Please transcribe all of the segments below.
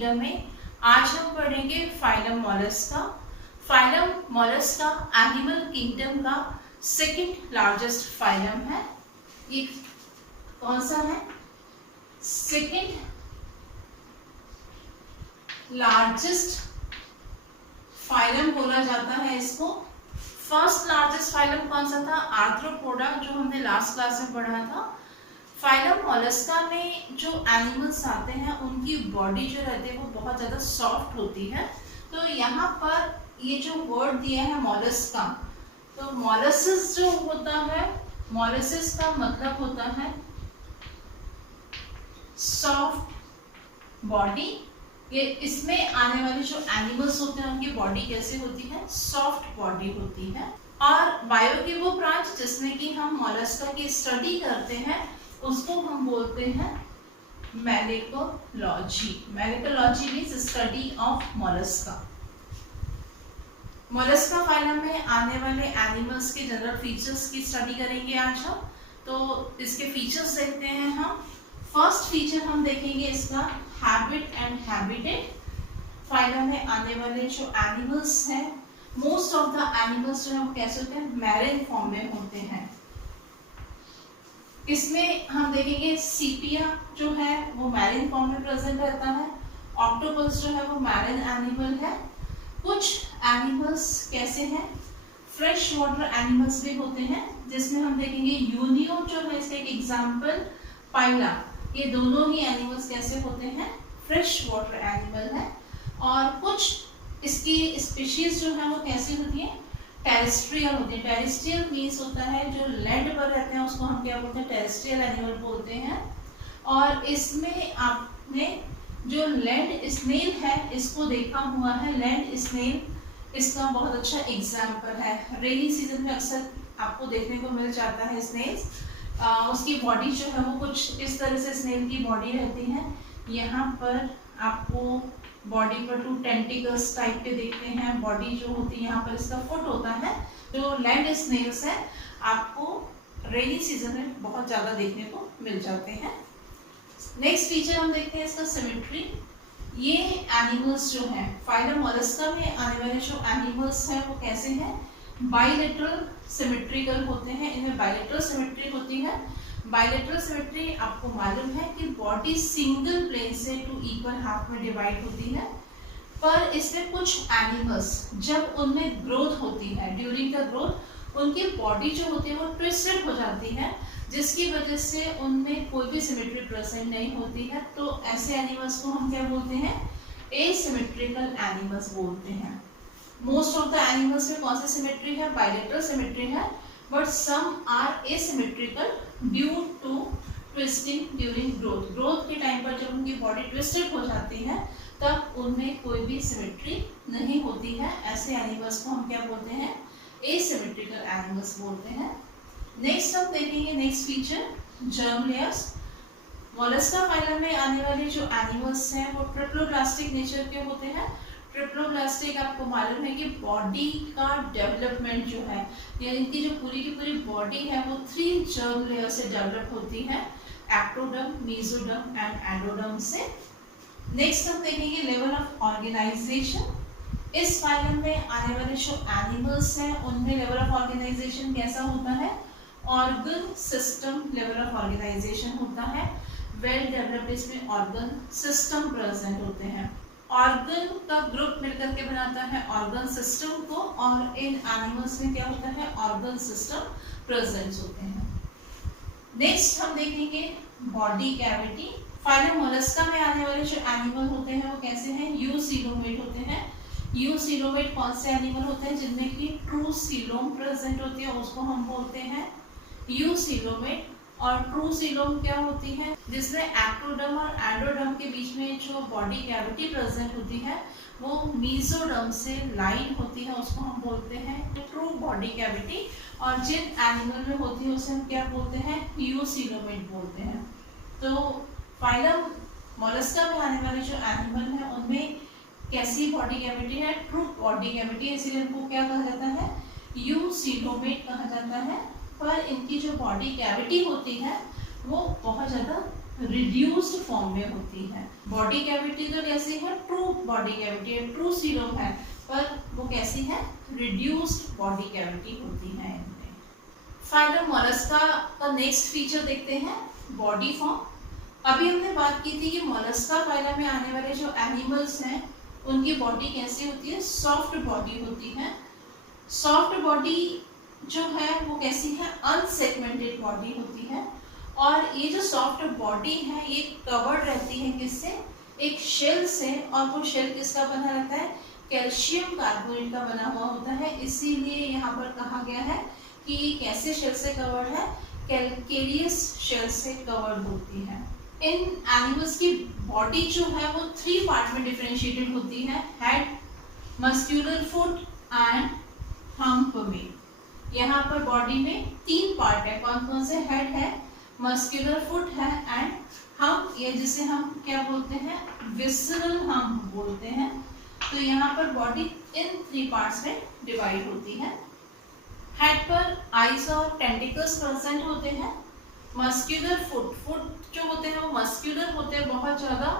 Kingdom में आज हम पढ़ेंगे phylum Mollusca. Phylum Mollusca animal kingdom का सेकंड लार्जेस्ट फाइलम है। ये कौन सा है? सेकंड लार्जेस्ट फाइलम बोला जाता है इसको। फर्स्ट लार्जेस्ट फाइलम कौन सा था? आर्थ्रोपोडा, जो हमने लास्ट क्लास में पढ़ा था। फाइलम मोलस्का में जो एनिमल्स आते हैं उनकी बॉडी जो रहती है वो बहुत ज़्यादा सॉफ्ट होती है। तो यहाँ पर ये जो वर्ड दिया है मोलस्का, तो मोलसिस जो होता है, मोलसिस का मतलब होता है सॉफ्ट बॉडी। ये इसमें आने वाले जो एनिमल्स होते हैं उनकी बॉडी कैसे होती है? सॉफ्ट बॉडी होती है। और बायो की वो ब्रांच जिसमें कि हम मोलस्का की स्टडी करते हैं उसको हम बोलते हैं मैलेकोलॉजी। मैलेकोलॉजी means study of Mollusca. Mollusca phylum में आने वाले एनिमल्स के जनरल फीचर्स की स्टडी करेंगे आज हम। तो इसके फीचर्स देखते हैं हम। फर्स्ट फीचर हम देखेंगे इसका हैबिट एंड हैबिटेट। फाइलम में आने वाले जो एनिमल्स हैं, मोस्ट ऑफ द एनिमल्स जो है वो कैसे होते हैं? मैरिन फॉर्म में होते हैं। इसमें हम देखेंगे सीपिया जो है वो मैरिन फॉर्म में प्रेजेंट रहता है। ऑक्टोपस जो है वो मैरिन एनिमल है। कुछ एनिमल्स कैसे हैं? फ्रेश वाटर एनिमल्स भी होते हैं, जिसमें हम देखेंगे यूनियो जो है इसका एक एग्जाम्पल, पाइला, ये दोनों ही एनिमल्स कैसे होते हैं? फ्रेश वाटर एनिमल है। और कुछ इसकी स्पीशीज जो है वो कैसी होती है? टेरेस्ट्रियल होते हैं। टेरेस्ट्रियल मीन्स होता है जो लैंड पर रहते हैं उसको हम क्या बोलते हैं? टेरेस्ट्रियल एनिमल बोलते हैं। और इसमें आपने जो लैंड स्नेल है इसको देखा हुआ है। लैंड स्नेल इसका बहुत अच्छा एग्जाम्पल है। रेनी सीजन में अक्सर आपको देखने को मिल जाता है स्नेल्स। उसकी बॉडी जो है वो कुछ इस तरह से स्नेल की बॉडी रहती है। यहाँ पर आपको बॉडी पर 2 टेंटिकल्स टाइप के देखते हैं। बॉडी जो होती है यहाँ पर इसका फुट होता है। जो लैंड स्नेल्स है आपको रेनी सीजन में बहुत ज़्यादा देखने को मिल जाते हैं। नेक्स्ट फीचर हम देखते हैं इसका सिमेट्री। ये एनिमल्स जो हैं फाइलम मोलस्का में आने वाले जो एनिमल्स हैं वो कैसे हैं? बाइलेटरल सिमेट्रिकल होते हैं। इनमें बाइलेटरल सिमेट्री होती है। बाइलेटरल सिमेट्री आपको मालूम है कि बॉडी सिंगल प्लेन से 2 इक्वल हाफ में डिवाइड होती है। पर इसमें कुछ एनिमल्स जब उनमें ग्रोथ होती है, ड्यूरिंग द ग्रोथ उनकी बॉडी जो होती है वो ट्विस्टेड हो जाती है, जिसकी वजह से उनमें कोई भी सिमेट्री प्रेजेंट नहीं होती है। तो ऐसे एनिमल्स को हम क्या बोलते हैं? एसिमेट्रिकल एनिमल्स बोलते हैं। मोस्ट ऑफ द एनिमल्स में कौन सी सिमेट्री है? बाइलेटरल सिमेट्री है। But some are asymmetrical due to twisting during growth. Growth के टाइम पर जब उनकी बॉडी ट्विस्टेड हो जाती है तब उनमें कोई भी सिमेट्री नहीं होती है। ऐसे एनिमल्स को हम क्या बोलते हैं? एसिमेट्रिकल एनिमल्स बोलते हैं। नेक्स्ट हम देखेंगे next feature germ layers. Mollusca phylum में आने वाले जो एनिमल्स हैं वो ट्रिप्लोब्लास्टिक नेचर के होते हैं। ट्रिप्लोब्लास्टिक आपको मालूम है कि बॉडी का डेवलपमेंट जो है, या इनकी जो पूरी की पूरी बॉडी है वो 3 जर्म लेयर से डेवलप होती है, एक्टोडर्म, मेसोडर्म एंड एंडोडर्म से। नेक्स्ट हम देखेंगे लेवल ऑफ ऑर्गेनाइजेशन। इस फाइलम में आने वाले जो एनिमल्स हैं उनमें लेवल ऑफ ऑर्गेनाइजेशन कैसा होता है? Organ system level of organization होता है। वेल डेवलप्ड इसमें ऑर्गन सिस्टम प्रेजेंट होते हैं। ऑर्गन का ग्रुप मिलकर के बनाता है ऑर्गन सिस्टम को, और इन एनिमल्स में क्या होता है? ऑर्गन सिस्टम प्रेजेंट होते हैं। नेक्स्ट हम देखेंगे बॉडी कैविटी। फाइलम मोलस्का में आने वाले जो एनिमल होते हैं वो कैसे हैं? यूसीलोमेट होते हैं। यूसीलोमेट कौन से एनिमल होते हैं? जिनमें की ट्रू सीलोम प्रेजेंट होती है उसको हम बोलते हैं यूसीलोमेट। और ट्रू सीलोम क्या होती है? जिसमें एक्टोडर्म और एंडोडर्म के बीच में जो बॉडी कैविटी प्रेजेंट होती है वो मेसोडर्म से लाइन होती है, उसको हम बोलते हैं ट्रू बॉडी कैविटी। और जिन एनिमल में होती है उसे हम क्या बोलते हैं? यूसीलोमेट बोलते हैं। तो फाइलम मोलस्का में आने वाले जो एनिमल हैं उनमें कैसी बॉडी कैविटी है? ट्रू बॉडी कैविटी, इसीलिए इनको क्या कहा जाता है? यूसीलोमेट कहा जाता है। पर इनकी जो बॉडी कैविटी होती है वो बहुत ज़्यादा रिड्यूस्ड फॉर्म में होती है। बॉडी कैविटी तो कैसी है, ट्रू बॉडी कैविटी है, ट्रू सीलम है, पर वो कैसी है, रिड्यूस्ड बॉडी कैविटी होती है इनमें। फाइलम मोलस्का का नेक्स्ट फीचर देखते हैं, बॉडी फॉर्म। अभी हमने बात की थी कि मोलस्का फाइलम में आने वाले जो एनिमल्स हैं उनकी बॉडी कैसी होती है, सॉफ्ट बॉडी होती है। सॉफ्ट बॉडी जो है वो कैसी है, अनसेगमेंटेड बॉडी होती है। और ये जो सॉफ्ट बॉडी है ये कवर्ड रहती है किससे, एक शेल से, और वो शेल किसका बना रहता है, कैल्शियम कार्बोनेट का बना हुआ होता है। इसीलिए यहाँ पर कहा गया है कि कैसे शेल से कवर्ड है, कैलकेरियस शेल से कवर्ड होती है। इन एनिमल्स की बॉडी जो है वो 3 पार्ट में डिफरेंशिएटेड होती है, head, muscular foot and hump में। यहाँ पर बॉडी में 3 पार्ट है, कौन कौन से, हेड है, मस्क्यूलर फुट है एंड हम्प, ये जिसे हम क्या बोलते हैं, विसरल हम्प बोलते हैं। तो यहाँ पर बॉडी इन 3 पार्ट्स में डिवाइड होती है। हेड पर आइज और टेंटिकल्स प्रेजेंट होते हैं। मस्क्यूलर फुट, फुट जो होते हैं वो मस्क्यूलर होते हैं बहुत ज़्यादा,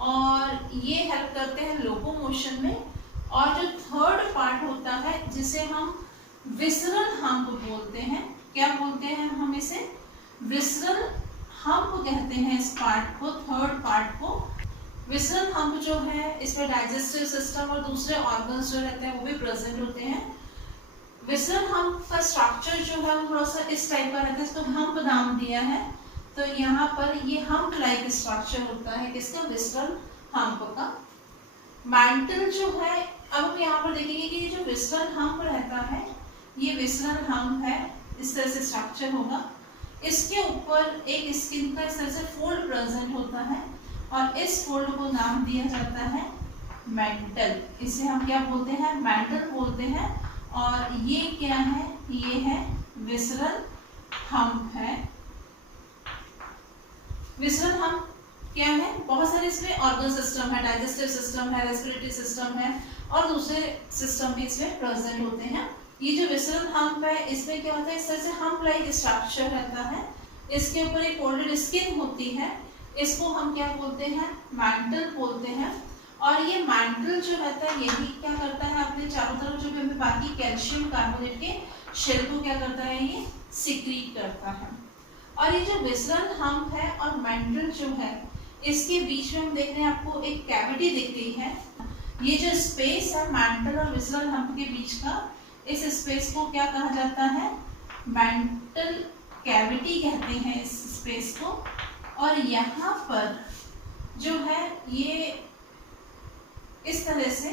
और ये हेल्प करते हैं लोकोमोशन में। और जो थर्ड पार्ट होता है जिसे हम विसरल हम्प बोलते हैं, क्या बोलते हैं हम इसे, विसरल हम्प कहते हैं इस पार्ट को, थर्ड पार्ट को। विसरल हम्प जो है इसमें डाइजेस्टिव सिस्टम और दूसरे ऑर्गन्स जो रहते हैं वो भी प्रेजेंट होते हैं। विसरल हम्प का स्ट्रक्चर जो है वो थोड़ा सा इस टाइप का रहता है, इसको हम्प नाम दिया है। तो यहाँ पर ये हम्प लाइक स्ट्रक्चर होता है किसका, विसरल हम्प का। मैंटल जो है, अब हम यहाँ पर देखेंगे कि ये जो विसरल हम्प रहता है ये विसरल हम्प है, इस तरह से स्ट्रक्चर होगा। इसके ऊपर एक स्किन का इस तरह से फोल्ड प्रेजेंट होता है और इस फोल्ड को नाम दिया जाता है मेंटल। इसे हम क्या बोलते हैं, मेंटल बोलते हैं। और ये क्या है, ये है विसरल हम्प है। विसरल हम्प क्या है, बहुत सारे इसमें ऑर्गन सिस्टम है, डाइजेस्टिव सिस्टम है, रेस्पिरेटरी सिस्टम है और दूसरे सिस्टम भी इसमें प्रेजेंट होते हैं। ये जो विसरल हम्प है इसमें क्या होता है, इस तरह से हम्प लाइक स्ट्रक्चर रहता है। इसके ऊपर एक फोल्डेड स्किन होती है, इसको हम क्या बोलते हैं, मैंटल बोलते हैं। और ये मैंटल जो रहता है यही क्या करता है, अपने चारों तरफ जो भी हमें बाकी कैल्शियम कार्बोनेट के शेल को क्या करता है, ये सिक्रीट करता है। और ये जो विसरल हम्प है और मेंटल जो है इसके बीच में हम देख रहे हैं आपको एक कैविटी दिख रही है। ये जो स्पेस है मेंटल और विसरल हम्प के बीच का, इस स्पेस को क्या कहा जाता है, मेंटल कैविटी कहते हैं इस स्पेस को। और यहाँ पर जो है ये इस तरह से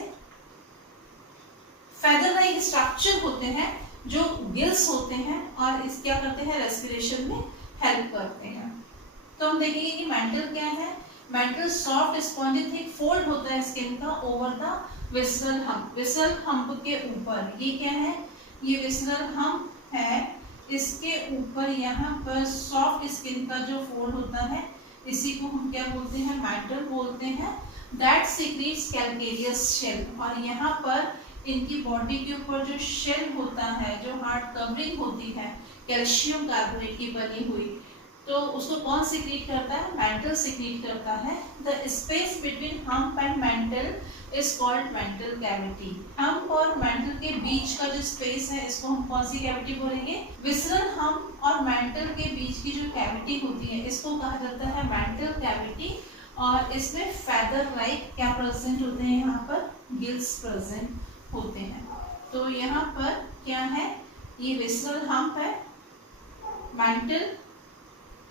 फेदर लाइक स्ट्रक्चर होते हैं जो गिल्स होते हैं और इस क्या करते हैं, रेस्पिरेशन में हेल्प करते हैं। तो हम देखेंगे कि मेंटल क्या है, mental soft spongy thick fold होता है स्किन का over the visceral hump, visceral hump के ऊपर। ये क्या है, ये विसरल हम्प है, इसके ऊपर यहाँ पर सॉफ्ट स्किन का जो फोल्ड होता है इसी को हम क्या बोलते हैं, मेंटल बोलते हैं। दैट सिक्रीट्स कैलकेरियस शेल, और यहाँ पर इनकी बॉडी के ऊपर जो शेल होता है, जो हार्ड कवरिंग होती है कैल्शियम कार्बोनेट की बनी हुई, तो उसको कौन सिक्रीट करता है, मेंटल सिक्रीट करता है। The space between hump and mental is called mantle cavity. Hump और मेंटल के बीच का जो स्पेस है इसको हम कौन सी कैविटी बोलेंगे, विसरल हम्प और मेंटल के बीच की जो कैविटी होती है इसको कहा जाता है मेंटल कैविटी। और इसमें फेदर लाइक क्या प्रेजेंट होते हैं, यहाँ पर गिल्स प्रेजेंट होते हैं। तो यहाँ पर क्या है, ये विसरल हम्प है, मेंटल,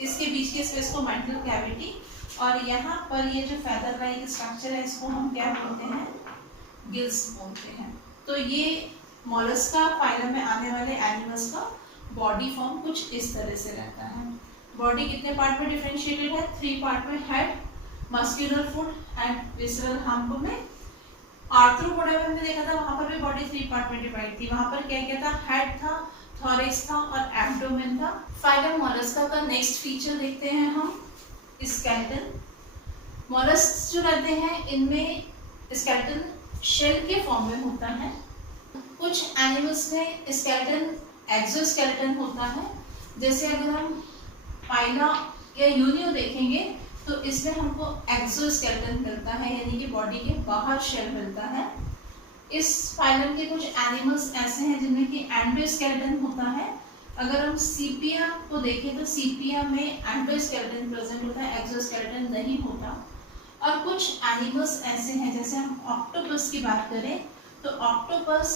इसके बीच के स्पेस को मेंटल कैविटी, और यहाँ पर ये जो फेदर लाइक स्ट्रक्चर है इसको हम क्या बोलते हैं, गिल्स बोलते हैं। तो ये मोलस्का फाइलम में आने वाले एनिमल्स का बॉडी फॉर्म कुछ इस तरह से रहता है। बॉडी कितने पार्ट में डिफरेंशिएटेड है, 3 पार्ट में, head, muscular foot and visceral hump में। आर्थ्रोपोडा में हमने देखा था वहां पर भी बॉडी 3 पार्ट में डिवाइड थी। वहां पर क्या क्या था, हेड था, थॉरैक्स था और एब्डोमेन था। फाइलम मोलस्का का नेक्स्ट फीचर देखते हैं हम, स्केलेटन। मोलस्क जो रहते हैं इनमें स्केलेटन शेल के फॉर्म में होता है। कुछ एनिमल्स में स्केलेटन एक्सोस्केलेटन होता है, जैसे अगर हम पाइला या यूनियो देखेंगे तो इसमें हमको एक्सोस्केलेटन मिलता है, यानी कि बॉडी के बाहर शेल मिलता है। इस फाइलम के कुछ एनिमल्स ऐसे हैं जिनमें कि एंडोस्केलेटन होता है। अगर हम सीपिया को देखें तो सीपिया में एंडोस्केलेटन प्रेजेंट होता है, एक्सोस्केलेटन नहीं होता। और कुछ एनिमल्स ऐसे हैं, जैसे हम ऑक्टोपस की बात करें तो ऑक्टोपस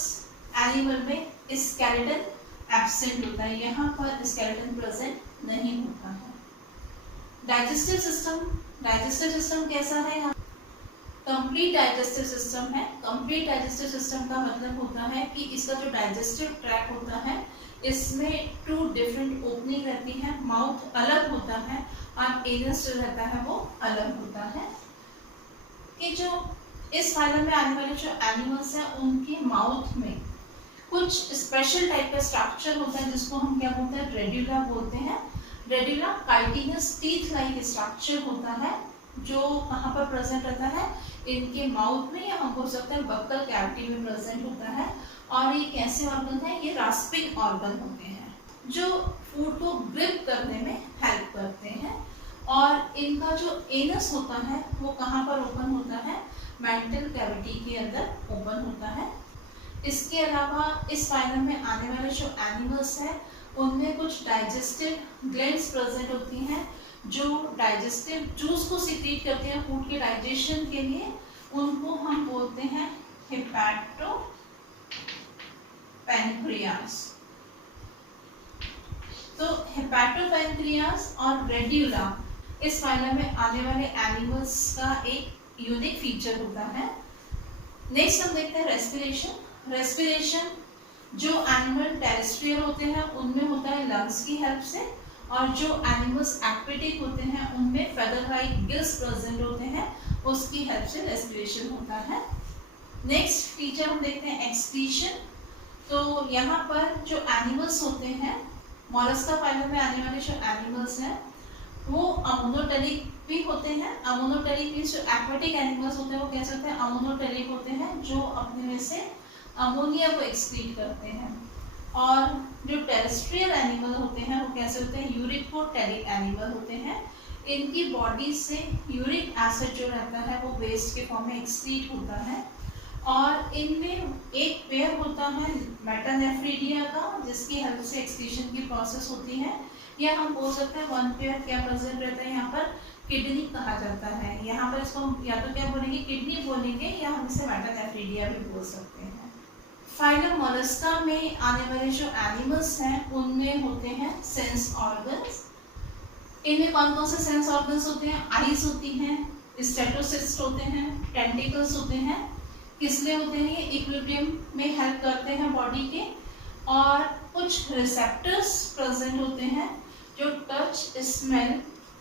एनिमल में स्केलेटन एब्सेंट होता है, यहाँ पर स्केलेटन प्रेजेंट नहीं होता है। डाइजेस्टिव सिस्टम कैसा है? कंप्लीट डाइजेस्टिव सिस्टम है। कंप्लीट डाइजेस्टिव सिस्टम का मतलब होता है कि इसका जो डाइजेस्टिव ट्रैक होता है इसमें 2 डिफरेंट ओपनिंग रहती है, माउथ अलग होता है और एनस जो रहता है वो अलग होता है। कि जो इस फाइलम में आने वाले जो एनिमल्स हैं उनके माउथ में कुछ स्पेशल टाइप का स्ट्रक्चर होता है जिसको हम क्या बोलते हैं? रेड्यूला बोलते हैं। Radula chitinous teeth like structure होता है जो कहाँ पर प्रेजेंट रहता है? इनके माउथ में, या हम बोल सकते हैं बक्कल कैविटी में प्रेजेंट होता है। और ये कैसे ऑर्गन है? ये रास्पिंग ऑर्गन होते हैं जो फूड को ग्रिप करने में हेल्प करते हैं। और इनका जो एनस होता है वो कहाँ पर ओपन होता है? मेंटल कैविटी के अंदर ओपन होता है। इसके अलावा इस फाइलम में आने वाले जो एनिमल्स हैं उनमें कुछ डाइजेस्टिव ग्लैंड्स प्रेजेंट होती हैं जो डाइजेस्टिव जूस को सीक्रेट करते हैं फूड के डाइजेशन के लिए। उनको हम बोलते हैं हेपाटो पैनक्रियास। तो हेपाटोपैनक्रियास और रेड्यूला इस फाइलम में आने वाले एनिमल्स का एक यूनिक फीचर होता है। नेक्स्ट हम देखते हैं रेस्पिरेशन जो एनिमल टेरेस्ट्रियल होते हैं उनमें होता है लंग्स की हेल्प से, और जो एनिमल्स एक्वेटिक होते हैं उनमें फेदर लाइक गिल्स प्रेजेंट होते हैं, उसकी हेल्प से रेस्पिरेशन होता है। नेक्स्ट फीचर हम देखते हैं एक्सक्रीशन। तो यहाँ पर जो एनिमल्स होते हैं, मोलस्का फाइलम में आने वाले जो एनिमल्स हैं वो अमोनोटेरिक भी होते हैं। अमोनोटेरिक मीन्स जो एक्वेटिक एनिमल्स होते हैं वो कैसे होते हैं? अमोनोटेरिक होते हैं, जो अपने में से अमोनिया को एक्सक्रीट करते हैं। और जो टेरेस्ट्रियल एनिमल होते हैं वो कैसे होते हैं? यूरिकोटेरिक एनिमल होते हैं। इनकी बॉडी से यूरिक एसिड जो रहता है वो वेस्ट के फॉर्म में एक्सक्रीट होता है। और इनमें एक पेयर होता है मेटानेफ्रिडिया का, जिसकी हेल्प से एक्सक्रीशन की प्रोसेस होती है। या हम बोल सकते हैं वन पेयर क्या प्रेजेंट रहता है यहाँ पर? किडनी कहा जाता है। यहाँ पर इसको हम या तो क्या बोलेंगे? किडनी बोलेंगे, या हम इसे मेटानेफ्रिडिया भी बोल सकते हैं। फाइलम मोलस्का में आने वाले जो एनिमल्स हैं उनमें होते हैं सेंस ऑर्गन्स। इनमें कौन कौन से सेंस ऑर्गन्स होते हैं? आईज होती हैं, स्टेटोसिस्ट होते हैं, टेंटिकल्स होते हैं। किस लिए होते हैं? ये इक्विलिब्रियम में हेल्प करते हैं बॉडी के। और कुछ रिसेप्टर्स प्रेजेंट होते हैं जो टच, स्मेल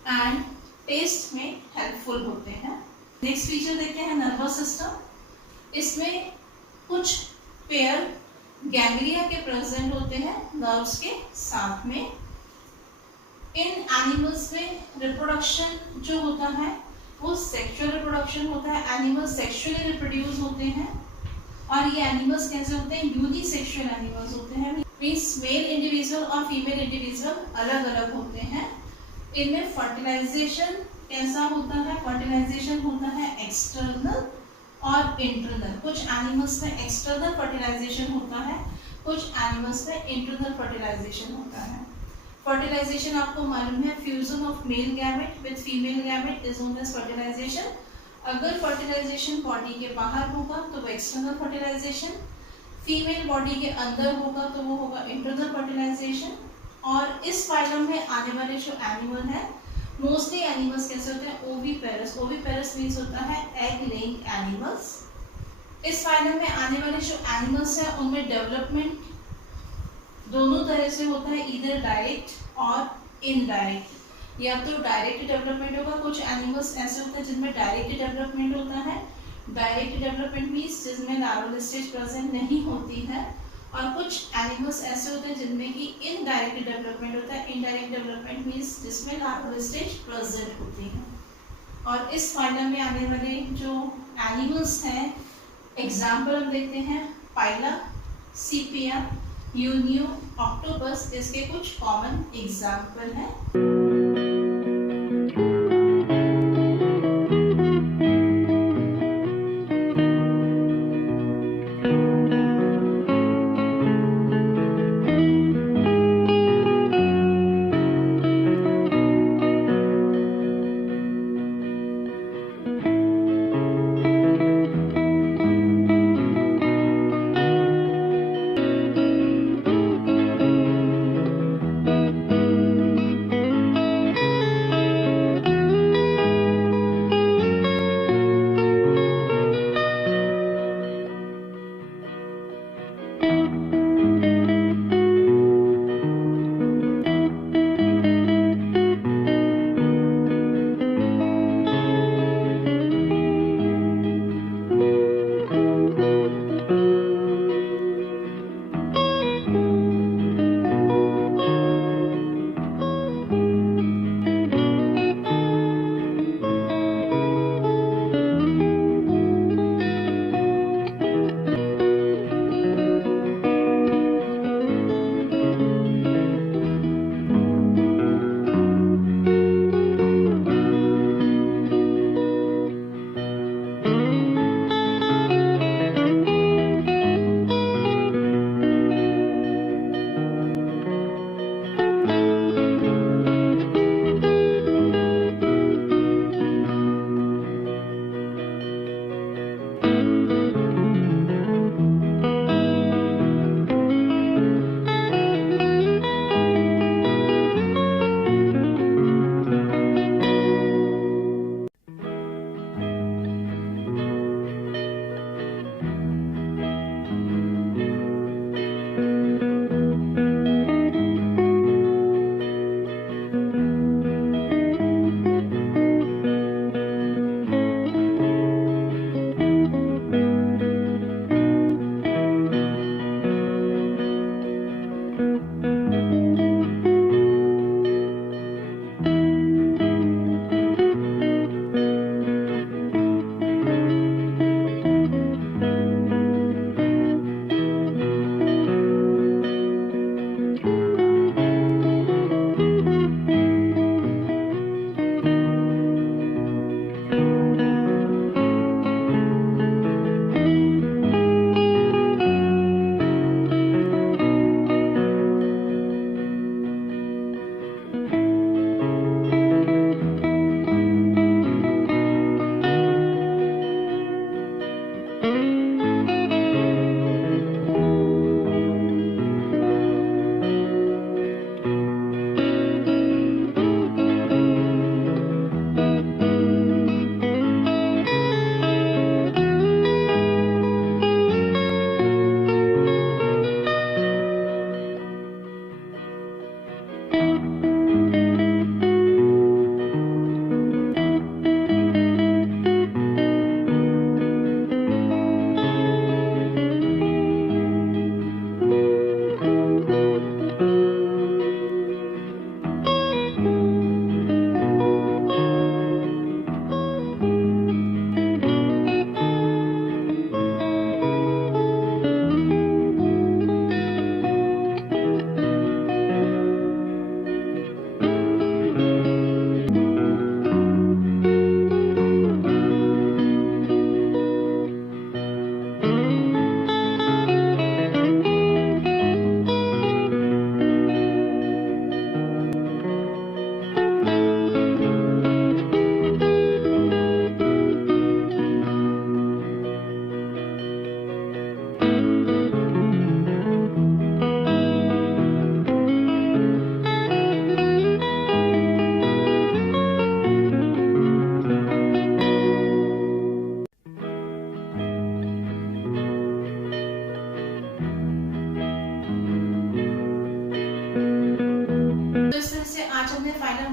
एंड टेस्ट में हेल्पफुल होते हैं। नेक्स्ट फीचर देखते हैं नर्वस सिस्टम। इसमें कुछ पेयर गैंग्लिया के प्रेजेंट होते हैं नर्व्स के साथ में। इन एनिमल्स में रिप्रोडक्शन जो होता है वो सेक्सुअल रिप्रोडक्शन होता है। एनिमल्स सेक्सुअली रिप्रोड्यूस होते हैं। और ये एनिमल्स कैसे होते हैं? यूनिसेक्सुअल एनिमल्स होते हैं, मीन्स मेल इंडिविजुअल और फीमेल इंडिविजुअल अलग अलग होते हैं। इनमें फर्टिलाइजेशन कैसा होता है? फर्टिलाइजेशन होता है एक्सटर्नल और इंटरनल। कुछ एनिमल्स में एक्सटर्नल फर्टिलाइजेशन होता है, कुछ एनिमल्स में इंटरनल फर्टिलाइजेशन होता है। फर्टिलाइजेशन आपको मालूम है, fusion of male gamete with female gamete is known as fertilization. अगर फर्टिलाइजेशन बॉडी के बाहर होगा तो वो एक्सटर्नल फर्टिलाइजेशन, फीमेल बॉडी के अंदर होगा तो वो होगा इंटरनल फर्टिलाइजेशन। और इस फाइलम में आने वाले जो एनिमल है मोस्टली एनिमल्स कैसे होते हैं? ओविपेरस। ओविपेरस मीन्स होता है एग लेइंग एनिमल्स। इस फाइलम में आने वाले जो एनिमल्स हैं उनमें डेवलपमेंट दोनों तरह से होता है, इधर डायरेक्ट और इनडायरेक्ट। या तो डायरेक्ट डेवलपमेंट होगा, कुछ एनिमल्स ऐसे होते हैं जिनमें डायरेक्ट डेवलपमेंट होता है। डायरेक्ट डेवलपमेंट मीन्स जिसमें लार्वल स्टेज प्रेजेंट नहीं होती है। और कुछ एनिमल्स ऐसे होते हैं जिनमें कि इनडायरेक्ट डेवलपमेंट होता है। इनडायरेक्ट डेवलपमेंट मीन्स जिसमें लार्वल स्टेज प्रेजेंट होती है। और इस फाइलम में आने वाले जो एनिमल्स हैं, एग्जाम्पल हम देखते हैं पाइला, सीपिया, यूनियो, ऑक्टोपस, इसके कुछ कॉमन एग्जाम्पल हैं।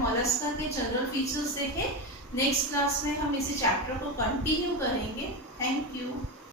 मोलस्का के जनरल फीचर्स देखे। नेक्स्ट क्लास में हम इसी चैप्टर को कंटिन्यू करेंगे। Thank you.